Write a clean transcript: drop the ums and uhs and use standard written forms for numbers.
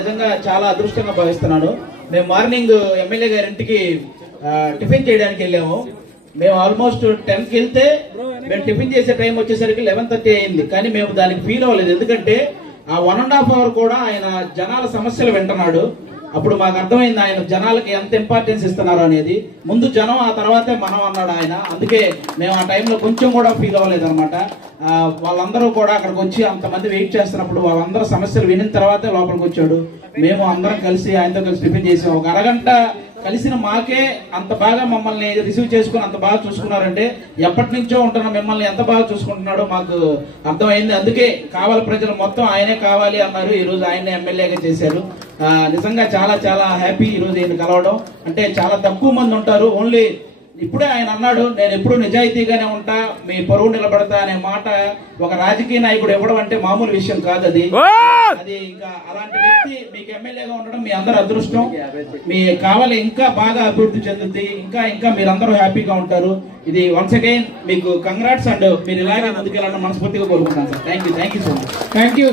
నిజంగా చాలా అదృష్టంగా భావిస్తున్నాను. మేము మార్నింగ్ ఎమ్మెల్యే గారి ఇంటికి టిఫిన్ చేయడానికి వెళ్ళాము. మేము ఆల్మోస్ట్ 10కి వెళ్తే మేము టిఫిన్ చేసే టైం వచ్చేసరికి 11:30 అయింది. కానీ మేము దానికి ఫీల్ అవ్వలేదు, ఎందుకంటే ఆ 1.5 అవర్ కూడా ఆయన జనాల సమస్యలు వింటున్నాడు. అప్పుడు మాకు అర్థమైంది ఆయన జనాలకి ఎంత ఇంపార్టెన్స్ ఇస్తున్నారు అనేది. ముందు జనం, ఆ తర్వాతే మనం అన్నాడు ఆయన. అందుకే మేము ఆ టైంలో కొంచెం కూడా ఫీల్ అవ్వలేదు అనమాట. వాళ్ళందరూ కూడా అక్కడికి వచ్చి అంతమంది వెయిట్ చేస్తున్నప్పుడు వాళ్ళందరూ సమస్యలు వినిన తర్వాతే లోపలికి వచ్చాడు. మేము అందరం కలిసి ఆయనతో కలిసి టిఫిన్ చేసాం. ఒక అరగంట కలిసిన మాకే అంత బాగా మమ్మల్ని రిసీవ్ చేసుకుని అంత బాగా చూసుకున్నారంటే ఎప్పటి నుంచో ఉంటున్న మిమ్మల్ని ఎంత బాగా చూసుకుంటున్నాడో మాకు అర్థమైంది. అందుకే కావాలి ప్రజలు మొత్తం ఆయనే కావాలి అన్నారు. ఈ రోజు ఆయనే ఎమ్మెల్యేగా చేశారు. నిజంగా చాలా చాలా హ్యాపీ ఈ రోజు ఈయన కలవడం. అంటే చాలా తక్కువ మంది ఉంటారు. ఓన్లీ ఇప్పుడే ఆయన అన్నాడు, నేను ఎప్పుడు నిజాయితీగానే ఉంటా, మీ పరువు నిలబడతా అనే మాట ఒక రాజకీయ నాయకుడు ఇవ్వడం అంటే మామూలు విషయం కాదు. అది ఇంకా అలాంటి వ్యక్తి మీకు ఎమ్మెల్యేగా ఉండడం మీ అందరు అదృష్టం. మీ కావాలి ఇంకా బాగా అభివృద్ధి చెందుతుంది, ఇంకా ఇంకా మీరందరూ హ్యాపీగా ఉంటారు. ఇది వన్స్ అగైన్ మీకు కంగ్రాట్స్ అండ్ మీరు ఇలాగే ముందుకెళ్ళడం మనస్ఫూర్తిగా కోరుకుంటాను sir. Thank you so much. Thank you.